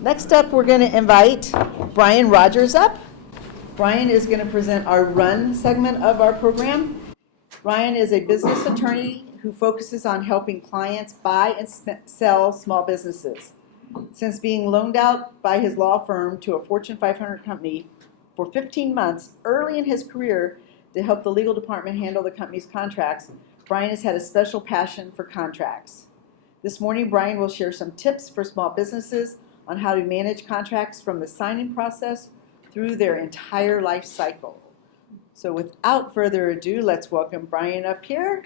Next up, we're going to invite Brian Rogers up. Brian is going to present our Run segment of our program. Brian is a business attorney who focuses on helping clients buy and sell small businesses. Since being loaned out by his law firm to a Fortune 500 company for 15 months early in his career to help the legal department handle the company's contracts, Brian has had a special passion for contracts. This morning, Brian will share some tips for small businesses on how to manage contracts from the signing process through their entire life cycle. So without further ado, let's welcome Brian up here.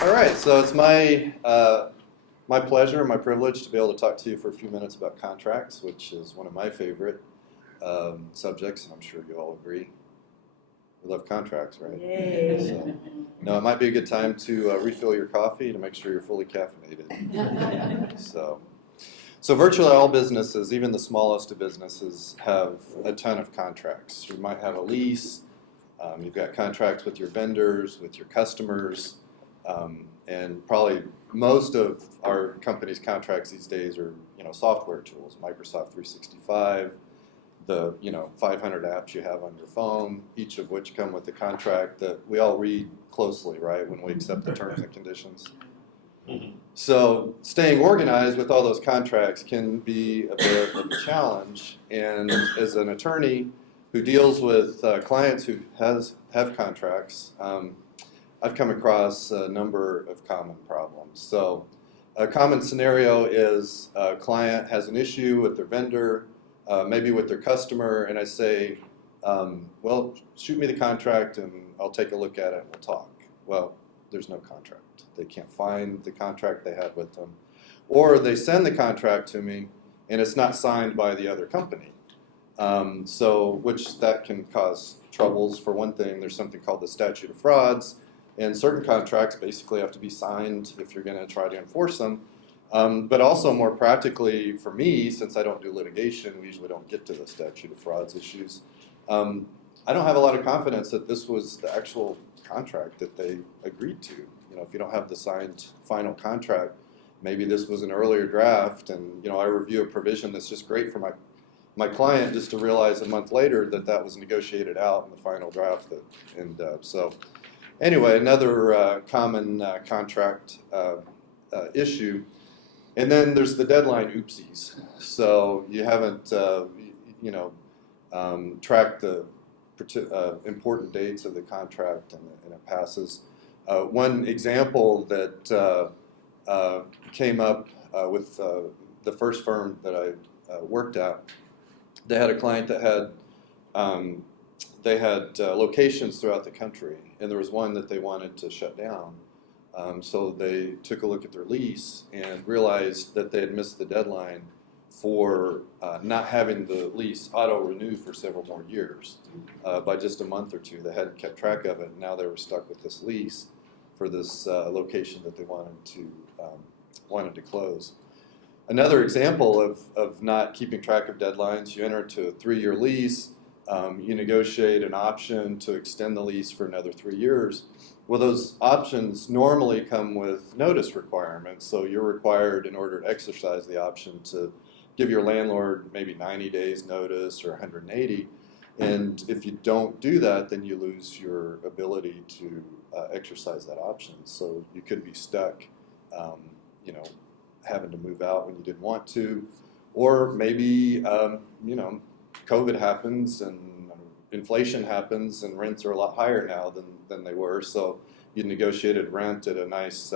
All right, so it's my pleasure and my privilege to be able to talk to you for a few minutes about contracts, which is one of my favorite subjects, and I'm sure you all agree. We love contracts, right? Yay. So, no, it might be a good time to refill your coffee to make sure you're fully caffeinated. So virtually all businesses, even the smallest of businesses, have a ton of contracts. You might have a lease, you've got contracts with your vendors, with your customers, and probably most of our company's contracts these days are, software tools, Microsoft 365, the 500 apps you have on your phone, each of which come with a contract that we all read closely, right, when we accept the terms and conditions. So staying organized with all those contracts can be a bit of a challenge. And as an attorney who deals with clients who have contracts, I've come across a number of common problems. So a common scenario is a client has an issue with their vendor, maybe with their customer, and I say, well, shoot me the contract and I'll take a look at it and we'll talk. Well, there's no contract. They can't find the contract they had with them. Or they send the contract to me and it's not signed by the other company. Which that can cause troubles. For one thing, there's something called the statute of frauds, and certain contracts basically have to be signed if you're going to try to enforce them. But also more practically for me, since I don't do litigation, we usually don't get to the statute of frauds issues. I don't have a lot of confidence that this was the actual contract that they agreed to. If you don't have the signed final contract, maybe this was an earlier draft, and I review a provision that's just great for my client, just to realize a month later that that was negotiated out in the final draft. So anyway, another common contract issue. And then there's the deadline oopsies. So you haven't tracked the important dates of the contract and it passes. One example that came up with the first firm that I worked at, they had a client that had locations throughout the country, and there was one that they wanted to shut down. So they took a look at their lease and realized that they had missed the deadline for not having the lease auto-renew for several more years by just a month or two. They hadn't kept track of it, and now they were stuck with this lease for this location that they wanted to close. Another example of not keeping track of deadlines, you enter into a 3-year lease, you negotiate an option to extend the lease for another 3 years. Well, those options normally come with notice requirements, so you're required, in order to exercise the option, to give your landlord maybe 90 days notice or 180. And if you don't do that, then you lose your ability to exercise that option. So you could be stuck, having to move out when you didn't want to, or maybe, COVID happens and inflation happens and rents are a lot higher now than they were. So you negotiated rent at a nice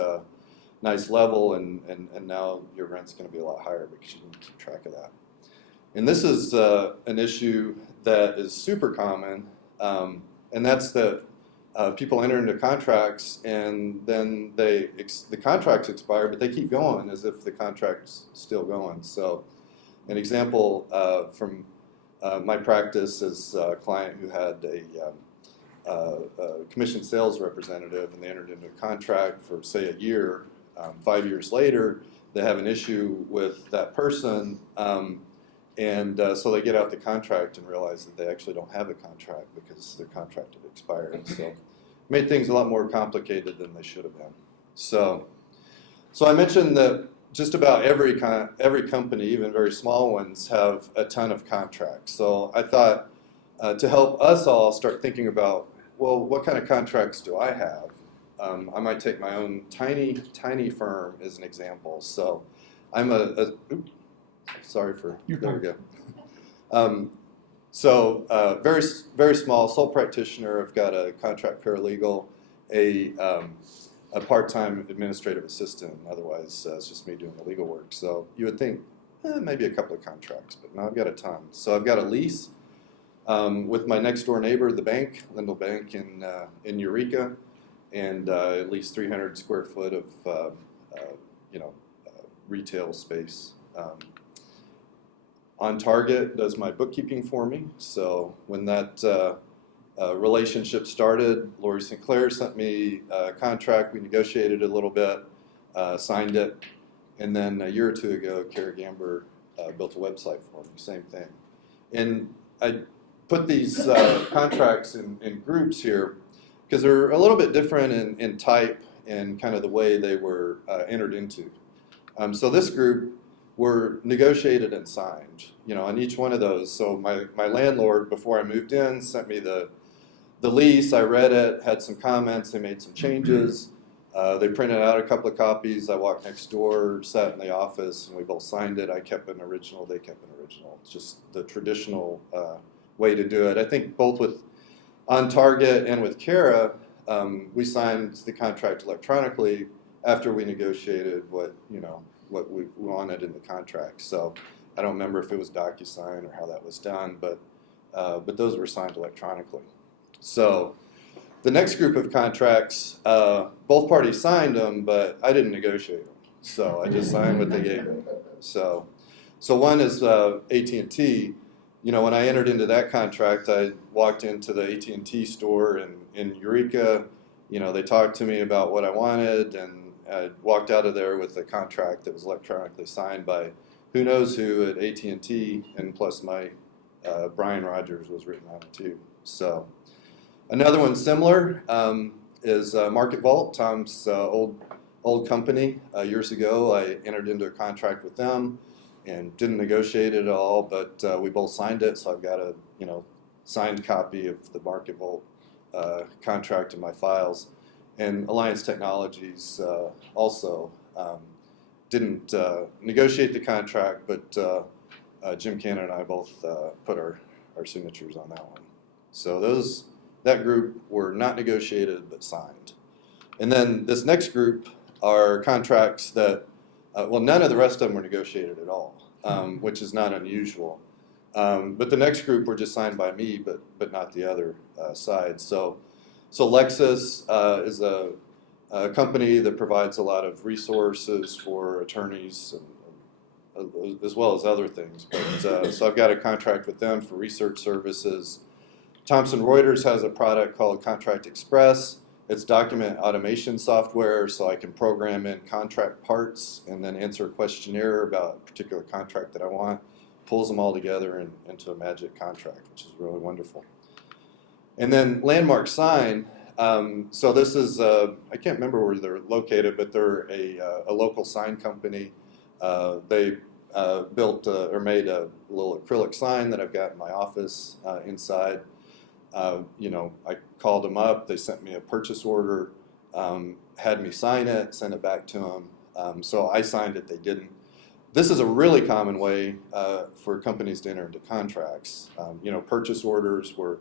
level, and now your rent's going to be a lot higher because you didn't keep track of that. And this is an issue that is super common, and that's that people enter into contracts and then the contracts expire, but they keep going as if the contract's still going. So an example from my practice is a client who had a commissioned sales representative, and they entered into a contract for, say, a year. 5 years later, they have an issue with that person, so they get out the contract and realize that they actually don't have a contract because their contract had expired. So made things a lot more complicated than they should have been. So I mentioned that just about every company, even very small ones, have a ton of contracts. So I thought to help us all start thinking about, well, what kind of contracts do I have? I might take my own tiny firm as an example. So I'm sorry for, there we go. Very small, sole practitioner. I've got a contract paralegal, a part-time administrative assistant. Otherwise, it's just me doing the legal work. So you would think maybe a couple of contracts, but no, I've got a ton. So I've got a lease with my next door neighbor, the bank, Lindell Bank in Eureka, and at least 300 square foot of retail space. On Target does my bookkeeping for me. So when that relationship started, Lori Sinclair sent me a contract. We negotiated a little bit, signed it, and then a year or two ago, Kara Gamber built a website for me. Same thing. And I put these contracts in groups here because they're a little bit different in type and kind of the way they were entered into. So this group were negotiated and signed, on each one of those. So my landlord, before I moved in, sent me the lease. I read it, had some comments, they made some changes. They printed out a couple of copies. I walked next door, sat in the office, and we both signed it. I kept an original, they kept an original. It's just the traditional way to do it. I think both on Target and with Kara, we signed the contract electronically after we negotiated what we wanted in the contract. So I don't remember if it was DocuSign or how that was done, but those were signed electronically. So the next group of contracts, both parties signed them, but I didn't negotiate them. So I just signed what they gave me. So one is AT&T. When I entered into that contract, I walked into the AT&T store in Eureka. They talked to me about what I wanted, and I walked out of there with a contract that was electronically signed by who knows who at AT&T, and plus my Brian Rogers was written on it too. So another one similar is Market Vault, Tom's old company. Years ago, I entered into a contract with them and didn't negotiate it at all, but we both signed it, so I've got a signed copy of the Market Vault contract in my files. And Alliance Technologies also didn't negotiate the contract, but Jim Cannon and I both put our signatures on that one. So that group were not negotiated but signed. And then this next group are contracts that, none of the rest of them were negotiated at all, which is not unusual. But the next group were just signed by me, but not the other side. So Lexus is a company that provides a lot of resources for attorneys, as well as other things. But so I've got a contract with them for research services. Thomson Reuters has a product called Contract Express. It's document automation software, so I can program in contract parts and then answer a questionnaire about a particular contract that I want. Pulls them all together into a magic contract, which is really wonderful. And then Landmark Sign. So this is, I can't remember where they're located, but they're a local sign company. They built or made a little acrylic sign that I've got in my office inside. I called them up. They sent me a purchase order, had me sign it, sent it back to them. So I signed it. They didn't. This is a really common way for companies to enter into contracts. Purchase orders where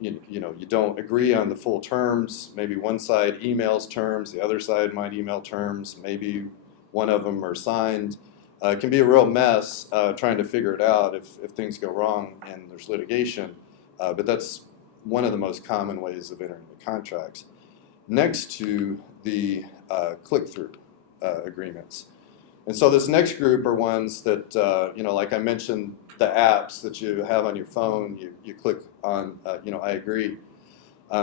you don't agree on the full terms. Maybe one side emails terms, the other side might email terms. Maybe one of them are signed. It can be a real mess trying to figure it out if things go wrong and there's litigation. But that's one of the most common ways of entering into contracts. Next to the click-through agreements. And so this next group are ones that, like I mentioned, the apps that you have on your phone, you click on, I agree.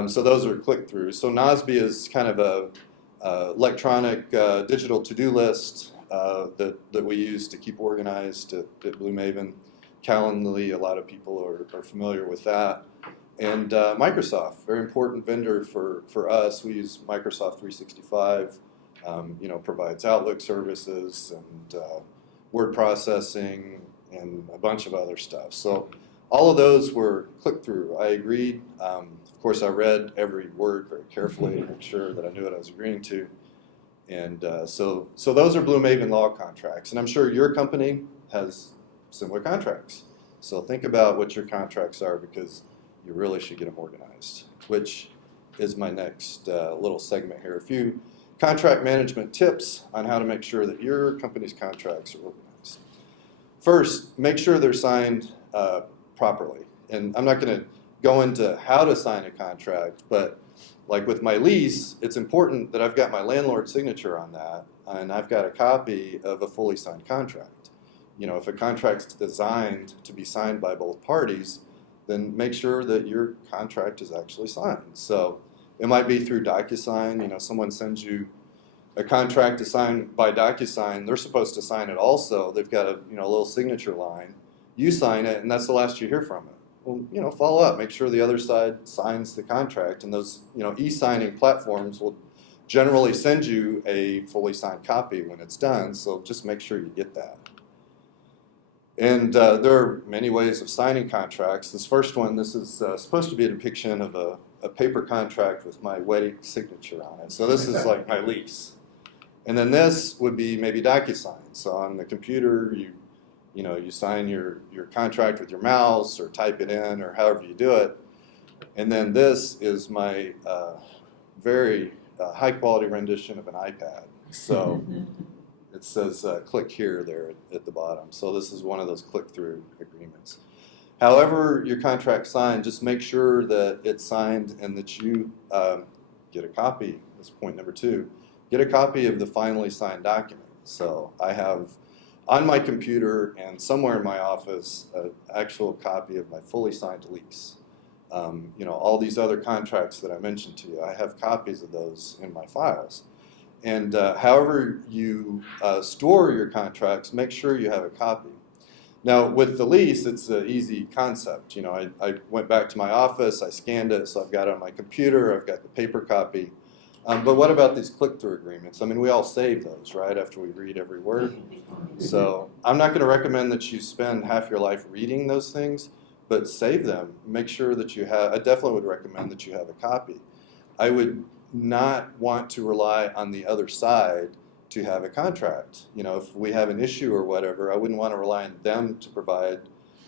So those are click-throughs. So NOSBI is kind of a electronic digital to-do list that we use to keep organized at Blue Maven. Calendly, a lot of people are familiar with that. And Microsoft, very important vendor for us. We use Microsoft 365, provides Outlook services and word processing and a bunch of other stuff. So all of those were clicked through. I agreed. Of course, I read every word very carefully to make sure that I knew what I was agreeing to. And so those are Blue Maven Law contracts. And I'm sure your company has similar contracts. So think about what your contracts are, because you really should get them organized, which is my next little segment here. A few contract management tips on how to make sure that your company's contracts are organized. First, make sure they're signed properly. And I'm not going to go into how to sign a contract, but like with my lease, it's important that I've got my landlord's signature on that, and I've got a copy of a fully signed contract. If a contract's designed to be signed by both parties, then make sure that your contract is actually signed. So it might be through DocuSign. Someone sends you a contract to sign by DocuSign. They're supposed to sign it also. They've got a little signature line. You sign it, and that's the last you hear from it. Well, follow up. Make sure the other side signs the contract, and those e-signing platforms will generally send you a fully signed copy when it's done. So just make sure you get that. And there are many ways of signing contracts. This first one, this is supposed to be a depiction of a paper contract with my wedding signature on it. So this is like my lease. And then this would be maybe DocuSign. So on the computer, you sign your contract with your mouse or type it in or however you do it. And then this is my very high quality rendition of an iPad. So it says click here there at the bottom. So this is one of those click-through agreements. However your contract's signed, just make sure that it's signed and that you get a copy. That's point number 2. Get a copy of the finally signed document. So I have on my computer and somewhere in my office an actual copy of my fully signed lease. All these other contracts that I mentioned to you, I have copies of those in my files. And however you store your contracts, make sure you have a copy. Now, with the lease, it's an easy concept. I went back to my office, I scanned it, so I've got it on my computer, I've got the paper copy. But what about these click-through agreements? I mean, we all save those, right, after we read every word. So I'm not going to recommend that you spend half your life reading those things, but save them. Make sure that you have, I definitely would recommend that you have a copy. I would not want to rely on the other side to have a contract. If we have an issue or whatever, I wouldn't want to rely on them to provide,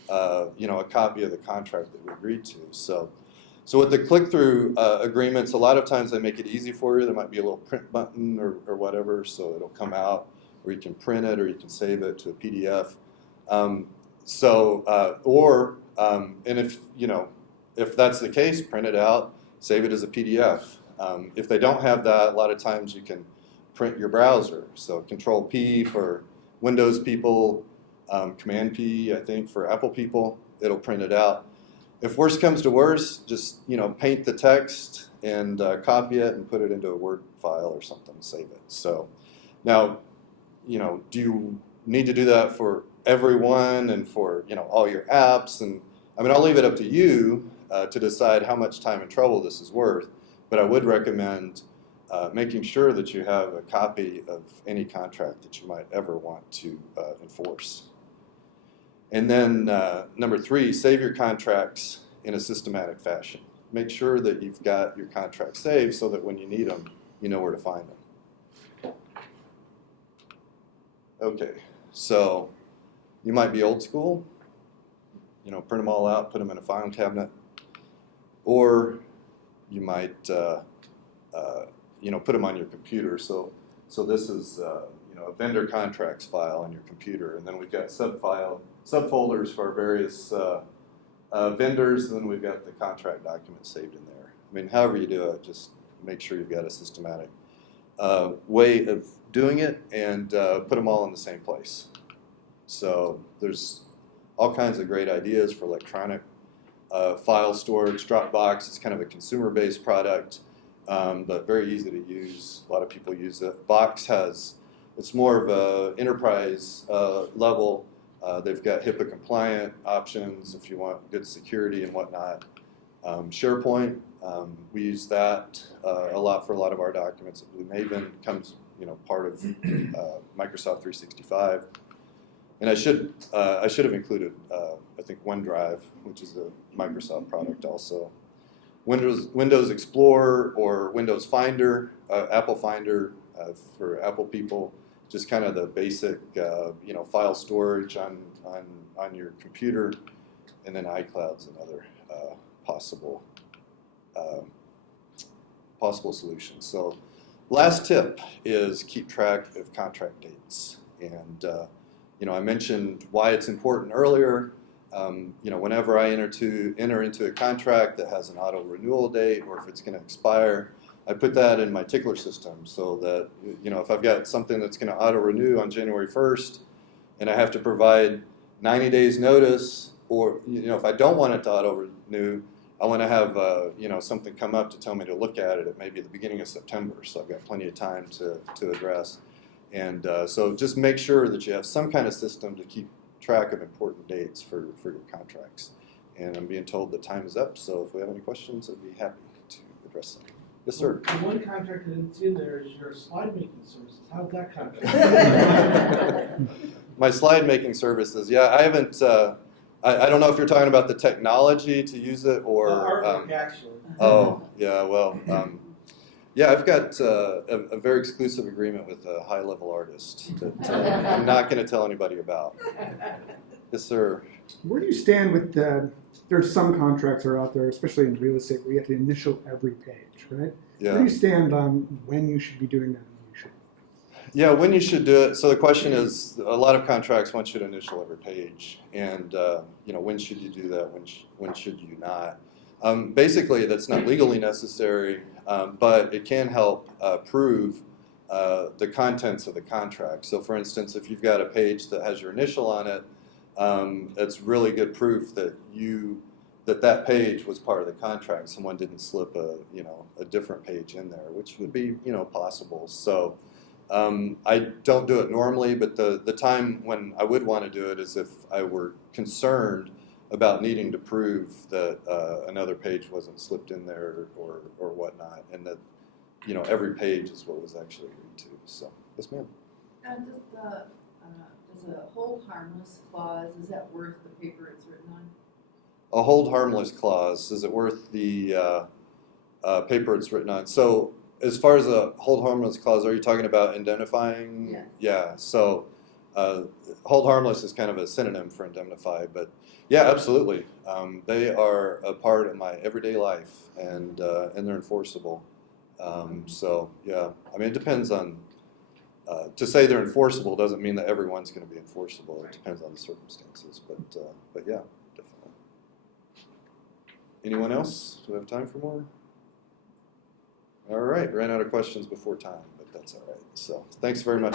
a copy of the contract that we agreed to. So with the click-through agreements, a lot of times they make it easy for you. There might be a little print button or whatever, so it'll come out, or you can print it, or you can save it to a PDF. And if that's the case, print it out, save it as a PDF. If they don't have that, a lot of times you can print your browser. So Control P for Windows people, Command P, I think, for Apple people. It'll print it out. If worse comes to worse, just paint the text and copy it and put it into a Word file or something, save it. So now, do you need to do that for everyone and for all your apps? And I mean, I'll leave it up to you to decide how much time and trouble this is worth. But I would recommend making sure that you have a copy of any contract that you might ever want to enforce. And then number 3, save your contracts in a systematic fashion. Make sure that you've got your contracts saved so that when you need them, you know where to find them. Okay, so you might be old school, print them all out, put them in a filing cabinet, or you might put them on your computer. So this is a vendor contracts file on your computer, and then we've got subfolders for our various vendors, and then we've got the contract documents saved in there. I mean, however you do it, just make sure you've got a systematic way of doing it, and put them all in the same place. So there's all kinds of great ideas for electronic file storage. Dropbox is kind of a consumer-based product, but very easy to use. A lot of people use it. Box it's more of an enterprise level. They've got HIPAA compliant options if you want good security and whatnot. SharePoint, we use that a lot for a lot of our documents. Blue Maven comes, part of Microsoft 365. And I should have included, I think, OneDrive, which is a Microsoft product also. Windows Explorer or Windows Finder, Apple Finder for Apple people, just kind of the basic, file storage on your computer, and then iCloud's another possible solution. So, last tip is keep track of contract dates, and I mentioned why it's important earlier. Whenever I enter into a contract that has an auto renewal date, or if it's going to expire, I put that in my tickler system so that if I've got something that's going to auto renew on January 1st, and I have to provide 90 days notice, or if I don't want it to auto renew, I want to have something come up to tell me to look at it at maybe the beginning of September, so I've got plenty of time to address. And so just make sure that you have some kind of system to keep track of important dates for your contracts. And I'm being told that time is up, so if we have any questions, I'd be happy to address them. Yes, sir. The one contract that's in there is your slide making services. How's that contract? My slide making services, yeah, I haven't, I don't know if you're talking about the technology to use it or. Artwork, actually. Oh, yeah, well, yeah, I've got a very exclusive agreement with a high-level artist that I'm not going to tell anybody about. Yes, sir. Where do you stand with there's some contracts that are out there, especially in real estate, where you have to initial every page, right? Yeah. Where do you stand on when you should be doing that and when you shouldn't? Yeah, when you should do it. So the question is, a lot of contracts want you to initial every page, and when should you do that? When should you not? Basically, that's not legally necessary, but it can help prove the contents of the contract. So, for instance, if you've got a page that has your initial on it, it's really good proof that that page was part of the contract. Someone didn't slip a different page in there, which would be possible. So. I don't do it normally, but the time when I would want to do it is if I were concerned about needing to prove that another page wasn't slipped in there or whatnot, and that every page is what was actually agreed to. So, yes, ma'am. Does a hold harmless clause, is that worth the paper it's written on? A hold harmless clause, is it worth the paper it's written on? So. As far as a hold harmless clause, are you talking about indemnifying? Yes. Yeah. So hold harmless is kind of a synonym for indemnify, but yeah, absolutely. They are a part of my everyday life, and they're enforceable. So yeah, I mean, it depends on. To say they're enforceable doesn't mean that everyone's going to be enforceable. It depends on the circumstances, but yeah, definitely. Anyone else? Do we have time for more? All right, ran out of questions before time, but that's all right. So thanks very much.